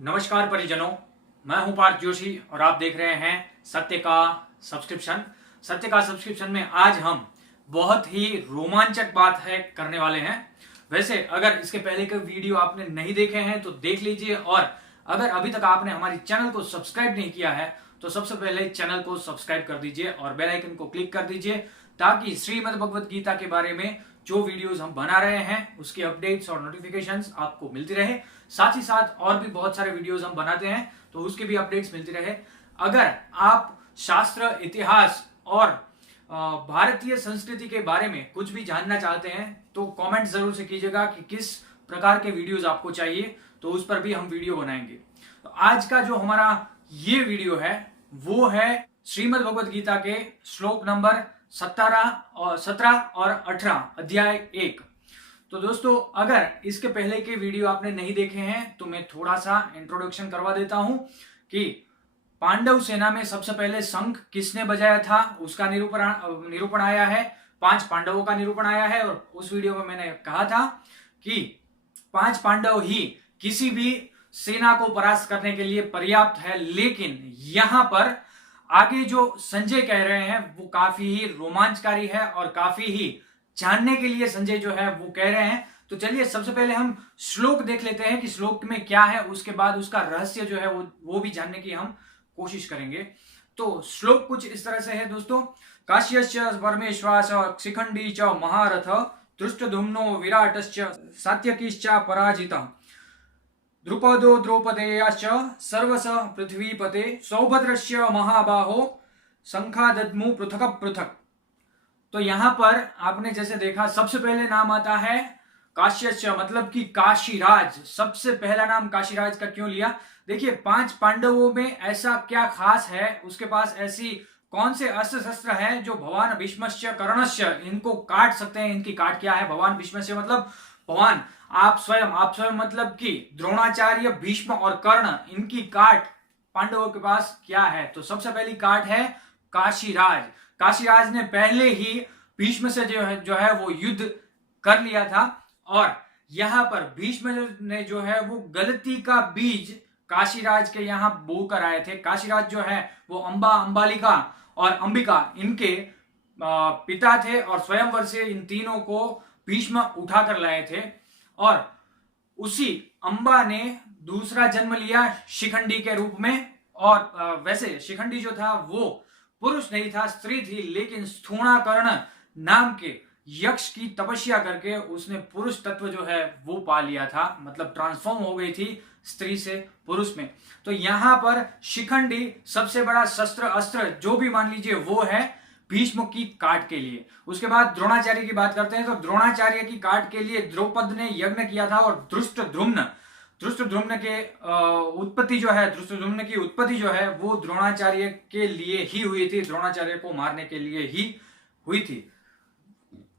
नमस्कार परिजनों, मैं हूं पार्थ जोशी और आप देख रहे हैं सत्य का सब्सक्रिप्शन। सत्य का सब्सक्रिप्शन में आज हम बहुत ही रोमांचक बात है करने वाले हैं। वैसे अगर इसके पहले के वीडियो आपने नहीं देखे हैं तो देख लीजिए, और अगर अभी तक आपने हमारे चैनल को सब्सक्राइब नहीं किया है तो सबसे पहले चैनल को सब्सक्राइब कर दीजिए और बेल आइकन को क्लिक कर दीजिए, ताकि श्रीमद् भगवत गीता के बारे में जो वीडियोस हम बना रहे हैं उसकी अपडेट्स और नोटिफिकेशंस आपको मिलती रहे। साथ ही साथ और भी बहुत सारे वीडियोस हम बनाते हैं तो उसकी भी अपडेट्स मिलती रहे। अगर आप शास्त्र, इतिहास और भारतीय संस्कृति के बारे में कुछ भी जानना चाहते हैं तो कमेंट जरूर से कीजिएगा कि किस प्रकार के वीडियोस आपको चाहिए, तो उस पर भी हम वीडियो बनाएंगे। तो आज का जो हमारा ये वीडियो है वो है श्रीमद् भगवत गीता के श्लोक नंबर 17 और 18 अध्याय 1। तो दोस्तों, अगर इसके पहले के वीडियो आपने नहीं देखे हैं तो मैं थोड़ा सा इंट्रोडक्शन करवा देता हूं कि पांडव सेना में सबसे पहले शंख किसने बजाया था उसका निरूपण आया है। 5 पांडवों का निरूपण आया है और उस वीडियो में मैंने कहा था कि 5 पांडव ही किसी भी सेना को परास्त करने के लिए पर्याप्त है। लेकिन यहां पर आगे जो संजय कह रहे हैं वो काफी ही रोमांचकारी है और काफी ही जानने के लिए संजय जो है वो कह रहे हैं। तो चलिए सबसे पहले हम श्लोक देख लेते हैं कि श्लोक में क्या है, उसके बाद उसका रहस्य जो है वो भी जानने की हम कोशिश करेंगे। तो श्लोक कुछ इस तरह से है दोस्तों। काश्यश्च परमेश्वास शिखंडी च महारथ दृष्टधुम्नो विराटश्च सात्यकीश्च पराजिता द्रुपदो द्रौपदेयाश्च सर्वस पृथ्वीपते सौभद्रस्य महाबाहो शंखादद्मु पृथक पृथक। तो यहां पर आपने जैसे देखा सबसे पहले नाम आता है काश्यश्च, मतलब कि काशीराज। सबसे पहला नाम काशीराज का क्यों लिया? देखिए 5 पांडवों में ऐसा क्या खास है, उसके पास ऐसी कौन से अस्त्र शस्त्र हैं जो भगवान भीष्मश्च कर्णश्च इनको काट सकते हैं। इनकी काट क्या है? भगवान भीष्मश्च मतलब भगवान आप स्वयं मतलब कि द्रोणाचार्य, भीष्म और कर्ण, इनकी काट पांडवों के पास क्या है? तो सबसे पहली काट है काशीराज। काशीराज ने पहले ही भीष्म से जो है वो युद्ध कर लिया था, और यहां पर भीष्म ने जो है वो गलती का बीज काशीराज के यहां बो कर आए थे। काशीराज जो है वो अंबालिका और अंबिका इनके पिता थे, और स्वयंवर से इन तीनों को भीष्म उठा कर लाए थे। और उसी अंबा ने दूसरा जन्म लिया शिखंडी के रूप में। और वैसे शिखंडी जो था वो पुरुष नहीं था, स्त्री थी, लेकिन स्थूणाकर्ण नाम के यक्ष की तपस्या करके उसने पुरुष तत्व जो है वो पा लिया था, मतलब ट्रांसफॉर्म हो गई थी स्त्री से पुरुष में। तो यहां पर शिखंडी सबसे बड़ा शस्त्र अस्त्र जो भी मान लीजिए वो है भीष्म की काट के लिए। उसके बाद द्रोणाचार्य की बात करते हैं तो द्रोणाचार्य की काट के लिए द्रौपद ने यज्ञ किया था, और धृष्टद्युम्न की उत्पत्ति जो है वो द्रोणाचार्य के लिए ही हुई थी, द्रोणाचार्य को मारने के लिए ही हुई थी।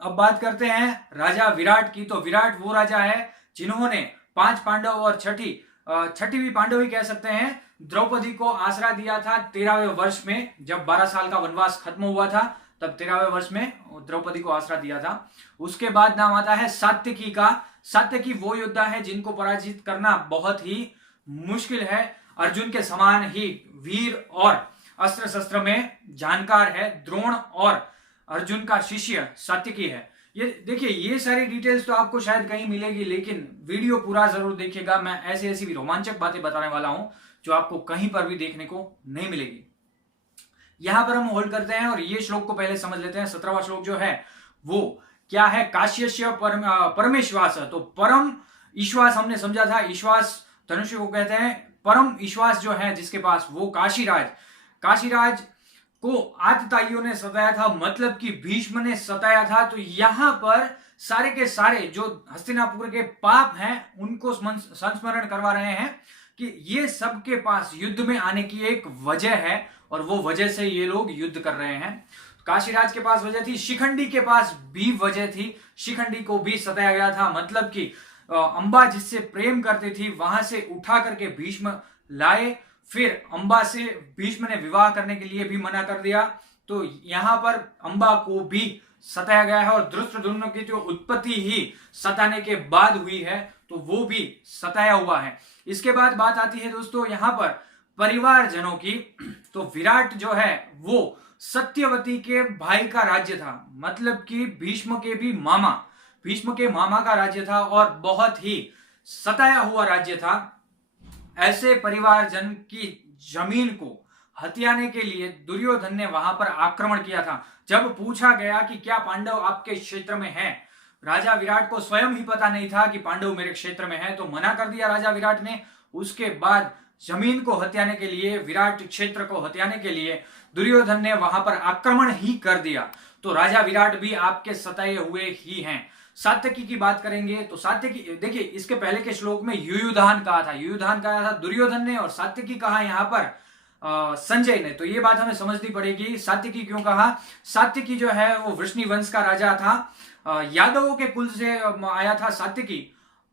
अब बात करते हैं राजा विराट की। तो विराट वो राजा है जिन्होंने 5 पांडव और छठी भी पांडव ही कह सकते हैं, द्रौपदी को आसरा दिया था 13वें वर्ष में। जब 12 साल का वनवास खत्म हुआ था तब 13वें वर्ष में द्रौपदी को आसरा दिया था। उसके बाद नाम आता है सात्यकी का। सात्यकी वो योद्धा है जिनको पराजित करना बहुत ही मुश्किल है। अर्जुन के समान ही वीर और अस्त्र शस्त्र में जानकार है। द्रोण और अर्जुन का शिष्य सात्यकी है। ये देखिए, ये सारी डिटेल्स तो आपको शायद कहीं मिलेगी, लेकिन वीडियो पूरा जरूर देखिएगा। मैं ऐसी भी रोमांचक बातें बताने वाला हूं जो आपको कहीं पर भी देखने को नहीं मिलेगी। यहां पर हम होल्ड करते हैं और ये श्लोक को पहले समझ लेते हैं। 17वां श्लोक जो है वो क्या है? काश्यस्य परमेश्वास। तो परम ईश्वास हमने समझा था, ईश्वास धनुष्य को कहते हैं। परम ईश्वास जो है जिसके पास, वो काशीराज को आतताइयों ने सताया था, मतलब कि भीष्म ने सताया था। तो यहां पर सारे के सारे जो हस्तिनापुर के पाप हैं उनको संस्मरण करवा रहे हैं कि ये सबके पास युद्ध में आने की एक वजह है, और वो वजह से ये लोग युद्ध कर रहे हैं। काशीराज के पास वजह थी, शिखंडी के पास भी वजह थी। शिखंडी को भी सताया गया था, मतलब कि अंबा जिससे प्रेम करती थी वहां से उठा करके भीष्म लाए, फिर अंबा से भीष्म ने विवाह करने के लिए भी मना कर दिया। तो यहां पर अंबा को भी सताया गया है, और धृष्टद्युम्न की जो उत्पत्ति ही सताने के बाद हुई है तो वो भी सताया हुआ है। इसके बाद बात आती है दोस्तों यहाँ पर परिवारजनों की। तो विराट जो है वो सत्यवती के भाई का राज्य था, मतलब कि भीष्म के मामा का राज्य था और बहुत ही सताया हुआ राज्य था। ऐसे परिवारजन की जमीन को हथियाने के लिए दुर्योधन ने वहां पर आक्रमण किया था। जब पूछा गया कि क्या पांडव आपके क्षेत्र में हैं, राजा विराट को स्वयं ही पता नहीं था कि पांडव मेरे क्षेत्र में हैं, तो मना कर दिया राजा विराट ने। उसके बाद जमीन को हथियाने के लिए, विराट क्षेत्र को हथियाने के लिए दुर्योधन ने वहां पर आक्रमण ही कर दिया। तो राजा विराट भी आपके सताए हुए ही हैं। सात्यकी की बात करेंगे तो सात्यकी, देखिए इसके पहले के श्लोक में युयुधान कहा था दुर्योधन ने, और सात्यकी कहा यहाँ पर संजय ने। तो ये बात हमें समझनी पड़ेगी, सात्यकी क्यों कहा। सात्यकी जो है वो वृष्णि वंश का राजा था, यादवों के कुल से आया था सात्यकी।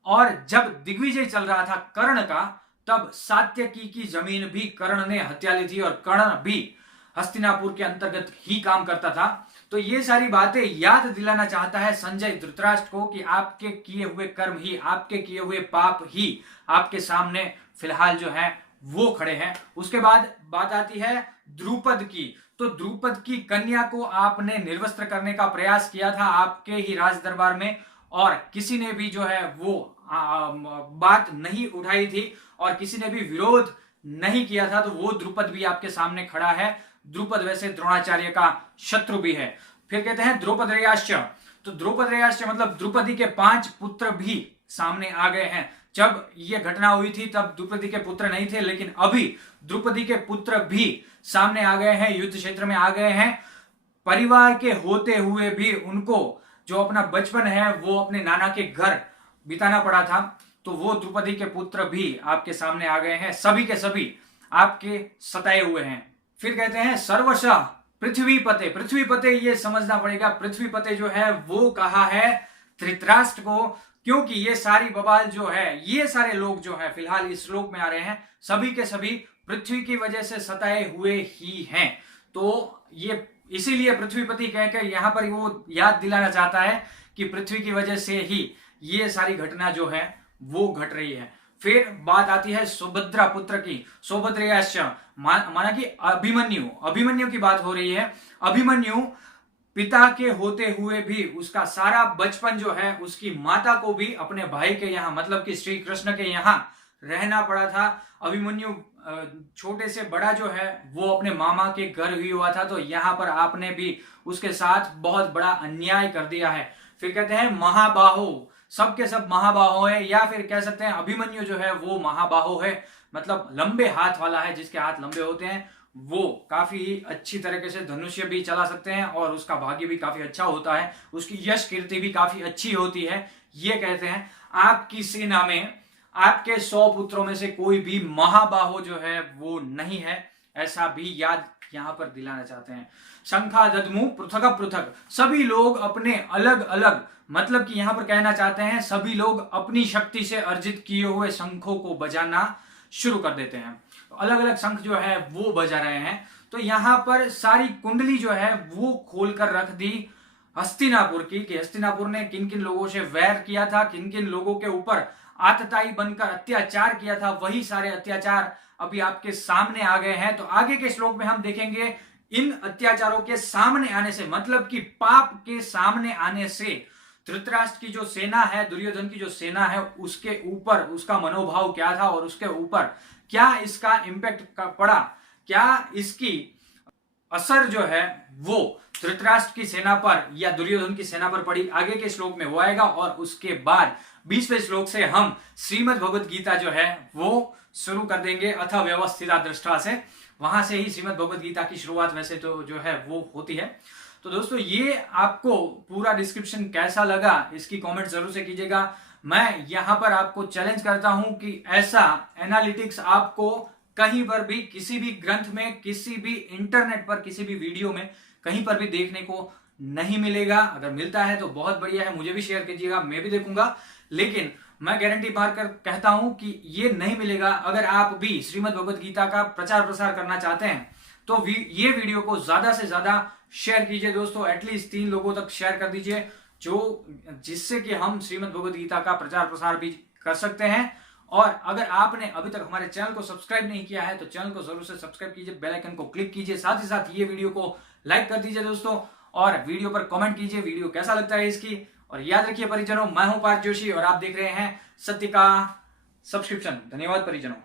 और जब दिग्विजय चल रहा था कर्ण का, तब सात्यकी की जमीन भी कर्ण ने हत्या ली थी, और कर्ण भी हस्तिनापुर के अंतर्गत ही काम करता था। तो ये सारी बातें याद दिलाना चाहता है संजय धृतराष्ट्र को कि आपके किए हुए कर्म ही, आपके किए हुए पाप ही आपके सामने फिलहाल जो है वो खड़े हैं। उसके बाद बात आती है द्रुपद की। तो द्रुपद की कन्या को आपने निर्वस्त्र करने का प्रयास किया था आपके ही राज दरबार में, और किसी ने भी जो है वो बात नहीं उठाई थी और किसी ने भी विरोध नहीं किया था। तो वो द्रुपद भी आपके सामने खड़ा है। द्रुपद वैसे द्रोणाचार्य का शत्रु भी है। फिर कहते हैं द्रौपदयाश्च। तो द्रौपदयाश्च मतलब द्रुपदी के 5 पुत्र भी सामने आ गए हैं। जब यह घटना हुई थी तब द्रुपदी के पुत्र नहीं थे, लेकिन अभी द्रुपदी के पुत्र भी सामने आ गए हैं, युद्ध क्षेत्र में आ गए हैं। परिवार के होते हुए भी उनको जो अपना बचपन है वो अपने नाना के घर बिताना पड़ा था। तो वो द्रुपदी के पुत्र भी आपके सामने आ गए हैं, सभी के सभी आपके सताए हुए हैं। फिर कहते हैं सर्वशः पृथ्वीपते ये समझना पड़ेगा, पृथ्वीपते जो है वो कहा है धृतराष्ट्र को, क्योंकि ये सारी बवाल जो है, ये सारे लोग जो है फिलहाल इस श्लोक में आ रहे हैं, सभी के सभी पृथ्वी की वजह से सताए हुए ही हैं। तो ये इसीलिए पृथ्वीपति कहकर यहां पर वो याद दिलाना चाहता है कि पृथ्वी की वजह से ही ये सारी घटना जो है वो घट रही है। फिर बात आती है सुभद्रा पुत्र की। सौभद्रयाश्च माना कि अभिमन्यु की बात हो रही है। अभिमन्यु पिता के होते हुए भी उसका सारा बचपन जो है उसकी माता को भी अपने भाई के यहाँ, मतलब कि श्री कृष्ण के यहाँ रहना पड़ा था। अभिमन्यु छोटे से बड़ा जो है वो अपने मामा के घर ही हुआ था। तो यहाँ पर आपने भी उसके साथ बहुत बड़ा अन्याय कर दिया है। फिर कहते हैं महाबाहो, सबके सब महाबाहो है, या फिर कह सकते हैं अभिमन्यु जो है वो महाबाहो है, मतलब लंबे हाथ वाला है। जिसके हाथ लंबे होते हैं वो काफी अच्छी तरीके से धनुष्य भी चला सकते हैं और उसका भाग्य भी काफी अच्छा होता है, उसकी यश कीर्ति भी काफी अच्छी होती है। ये कहते हैं आपकी सेना में आपके 100 पुत्रों में से कोई भी महाबाहो जो है वो नहीं है, ऐसा भी याद यहां पर दिलाना चाहते हैं। शंखा दद्मु पृथक पृथक, सभी लोग अपने अलग अलग, मतलब कि यहां पर कहना चाहते हैं सभी लोग अपनी शक्ति से अर्जित किए हुए शंखों को बजाना शुरू कर देते हैं। अलग अलग शंख जो है वो बजा रहे हैं। तो यहां पर सारी कुंडली जो है वो खोलकर रख दी हस्तिनापुर की, कि हस्तिनापुर ने किन किन लोगों से वैर किया था, किन किन लोगों के ऊपर आतताई बनकर अत्याचार किया था, वही सारे अत्याचार अभी आपके सामने आ गए हैं। तो आगे के श्लोक में हम देखेंगे इन अत्याचारों के सामने आने से, मतलब कि पाप के सामने आने से धृतराष्ट्र की जो सेना है, दुर्योधन की जो सेना है, उसके ऊपर उसका मनोभाव क्या था और उसके ऊपर क्या इसका इंपैक्ट पड़ा, क्या इसकी असर जो है वो धृतराष्ट्र की सेना पर या दुर्योधन की सेना पर पड़ी, आगे के श्लोक में वो आएगा। और उसके बाद 20वें श्लोक से हम श्रीमद् भगवद गीता जो है वो शुरू कर देंगे, अथ व्यवस्थिता दृष्टा से। वहां से ही श्रीमद् भगवद गीता की शुरुआत वैसे तो जो है वो होती है। तो दोस्तों ये आपको पूरा डिस्क्रिप्शन कैसा लगा इसकी कमेंट जरूर से कीजिएगा। मैं यहां पर आपको चैलेंज करता हूं कि ऐसा एनालिटिक्स आपको कहीं पर भी, किसी भी ग्रंथ में, किसी भी इंटरनेट पर, किसी भी वीडियो में कहीं पर भी देखने को नहीं मिलेगा। अगर मिलता है तो बहुत बढ़िया है, मुझे भी शेयर कीजिएगा, मैं भी देखूंगा। लेकिन मैं गारंटी मारकर कहता हूं कि ये नहीं मिलेगा। अगर आप भी श्रीमद् भगवद गीता का प्रचार प्रसार करना चाहते हैं तो ये वीडियो को ज्यादा से ज्यादा शेयर कीजिए दोस्तों, एटलीस्ट 3 लोगों तक शेयर कर दीजिए, जिससे कि हम श्रीमद् भगवद गीता का प्रचार प्रसार भी कर सकते हैं और अगर आपने अभी तक हमारे चैनल को सब्सक्राइब नहीं किया है तो चैनल को जरूर से सब्सक्राइब कीजिए, बेल आइकन को क्लिक कीजिए, साथ ही साथ ये वीडियो को लाइक कर दीजिए दोस्तों, और वीडियो पर कमेंट कीजिए वीडियो कैसा लगता है इसकी। और याद रखिए परिजनों, मैं हूं पार्थ जोशी और आप देख रहे हैं सत्य का सब्सक्रिप्शन। धन्यवाद परिजनों।